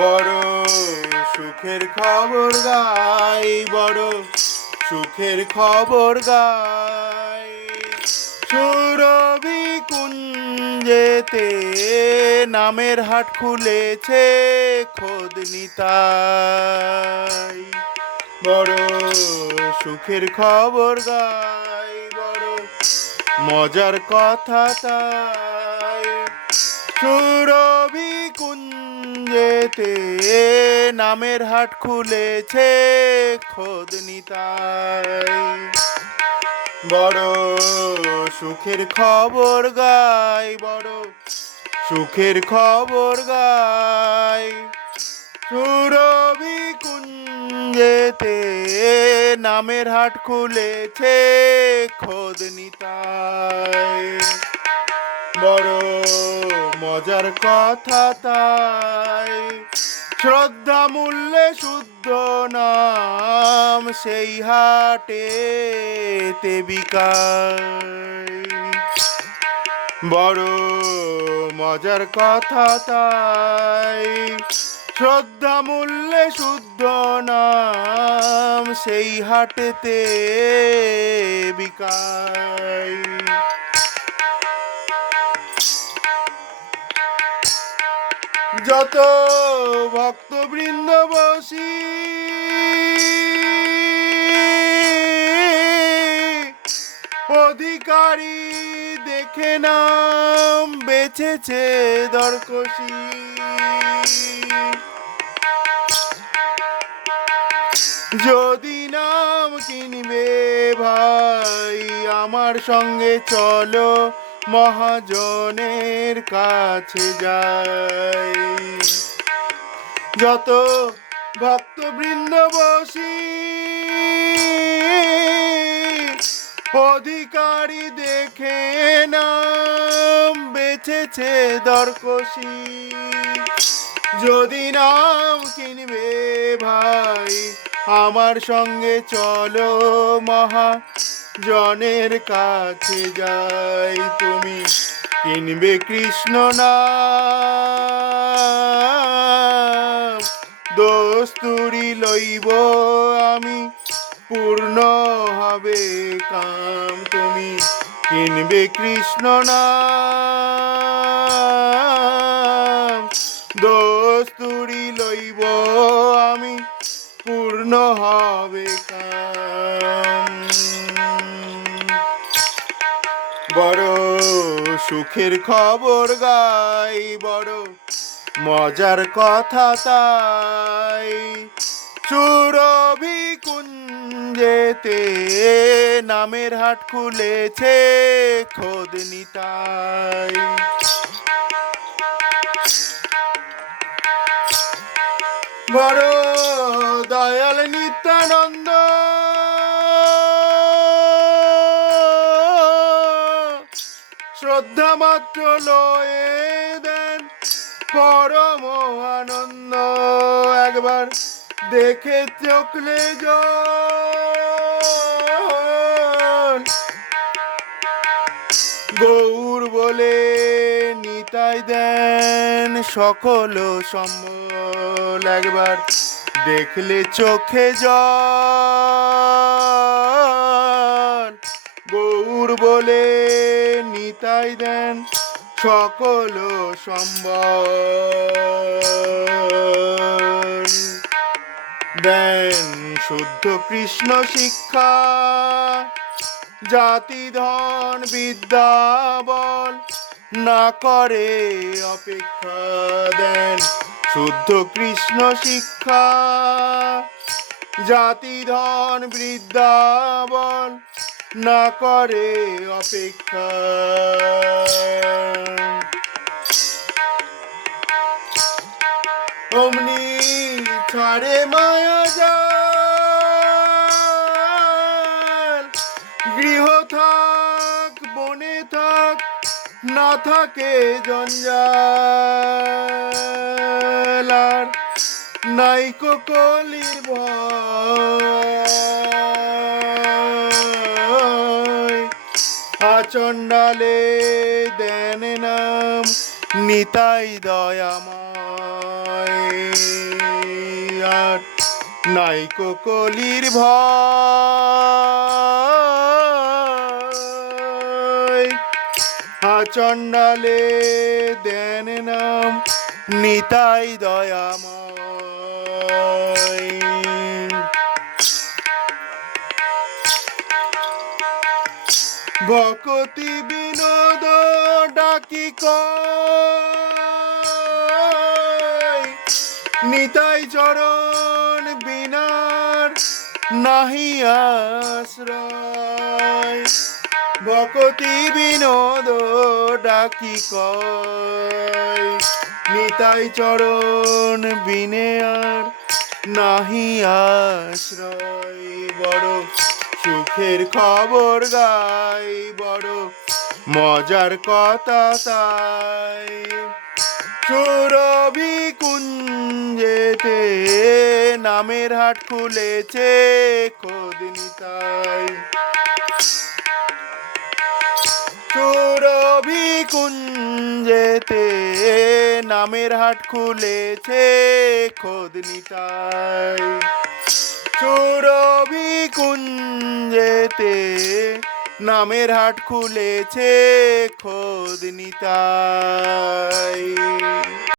বড় সুখের খবর গাই, বড় সুখের খবর গাই। সুরভি কুঞ্জেতে নামের হাট খুলেছে খোদ নিতাই। বড় সুখের খবর গাই, বড় মজার কথা তাই সুরভি কুঞ্জেতে নামের হাট খুলেছে খোদ নিতাই। বড় সুখের খবর গাই, বড় সুখের খবর গাই। সুরভি কুঞ্জেতে নামের হাট খুলেছে খোদ নিতাই। বড় মজার কথা তাই। শ্রদ্ধা মূল্যে শুদ্ধ নাম সেই হাটে তে বিকায় বড় মজার কথা তাই। শ্রদ্ধা মূল্যে শুদ্ধ নাম সেই হাটেতে বিকায় যত ভক্তবৃন্দ বসি, অধিকারী দেখে নাম বেছেছে দরকশি। যদি নাম কিনবে ভাই, আমার সঙ্গে চলো। মহাজনের কাছে যাই। যত ভক্তবৃন্দ বসি, অধিকারী দেখে নাম বেছেছে দরকশি। যদি নাম কিনবে ভাই, আমার সঙ্গে চলো মহা জনের কাছে যাই, তুমি কিনবে কৃষ্ণ না দোস্তুরি লইব আমি, পূর্ণ হবে কাম। তুমি কিনবে কৃষ্ণ না দোস্তুরি লইব আমি, পূর্ণ হবে কাম। বড় সুখের খবর গাই, বড় মজার কথা তাই। সুরভি কুঞ্জেতে নামের হাট খুলেছে খোদ নিতাই। বড় দয়াল নিত্যানন্দ শ্রদ্ধা মাত্র লয়ে দেন পরম আনন্দ। একবার দেখে জল। গৌর বলে, নিতাই দেন সকল সম্বল। একবার দেখলে চোখে জল। গৌর বলে নিতাই দেন সকল সম্বল। দেন শুদ্ধ কৃষ্ণ শিক্ষা, জাতি, ধন, বিদ্যা, বল। না করে অপেক্ষা, দেন শুদ্ধ কৃষ্ণ শিক্ষা, জাতি, ধন, বিদ্যা, বল। না করে অপেক্ষা। অমনি ছাড়ে মায়া যান। গৃহ থাক, বনে থাক, না থাকে জঞ্জাল। আর কলির ভয়। আচণ্ডালে দেন নাম নিতাই দয়াময়। নাইকো কলির ভয়। আচণ্ডালে দেন নাম নিতাই দয়াময়। ভকতি বিনোদ ডাকি নিতাই চরণ বিনার নাহি আশ্রয়। ভকতি বিনোদ ডাকি নিতাই চরণ বিনে আর নাহি আশ্রয়। বড় সুখের খবর গাই, বড় মজার কথা তাই। সুরভি কুঞ্জেতে নামের হাট খুলেছে খোদনি তাই সুরভি কুঞ্জেতে নামের হাট খুলেছে খোদনি তাই সুরভি কুঞ্জেতে নামের হাট খুলেছে খোদ নিতাই